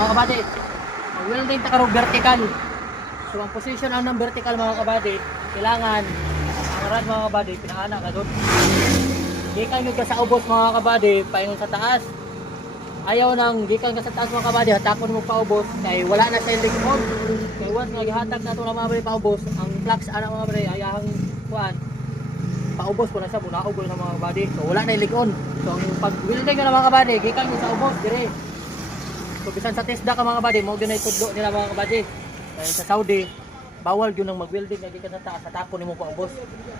mga kabady, mag-welding ta karong vertical. So ang position ang ng vertical mga kabady, kailangan ang rod mga kabady pinaana ka doon. Gikan gyud ka sa ubos mga kabady, paingon sa taas. Ayaw nang gikan ka sa taas mga kabady, hatakon mo pa ubos kay wala na sa likod. Kay once nga gihatag nato na mga kabady pa ubos, ang flux ana mga kabady ayahang kuan paubos ko na siya, bunaog ko na mga kabady. So wala na ilikon. So ang pag-welding ka na mga kabady, gikan gyud sa ubos dire. So bisan sa TESDA ka mga kabady, mao gyud na itudlo nila mga kabady. Kaya sa Saudi, bawal yun ang mag-welding na gikan sa taas, hatakon nimo pa ubos.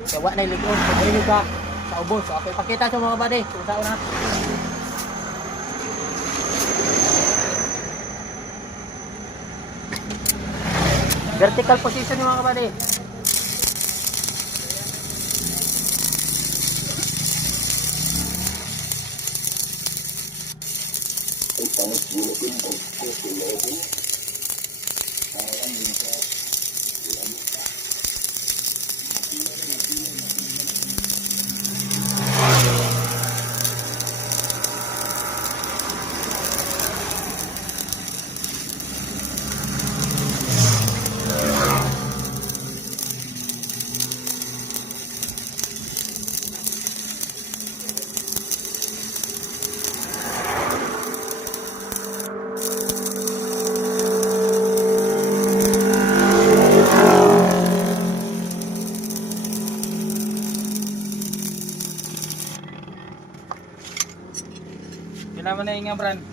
Kaya wala na ilikon. So dili ka sa ubos. So ako ipakita sa mga kabady kung saan na. Vertical position yung mga kabady. Kailangan na yung brand. So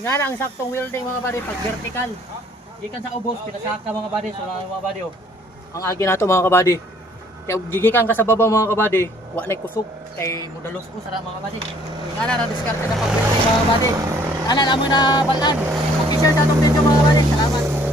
ingana ang saktong welding mga kabady pag vertical. Gikan sa ubos, pinasaka mga kabady. So mga kabady oh. Ang agi nato mga kabady. Kaya gigikan ka sa baba mga kabady, wa na kusog kay modalos ko sa mga kabady. Ingana ra diskarte na pag welding mga kabady. Ana na mo na balan. Pag-share sa atong video mga kabady. Salamat.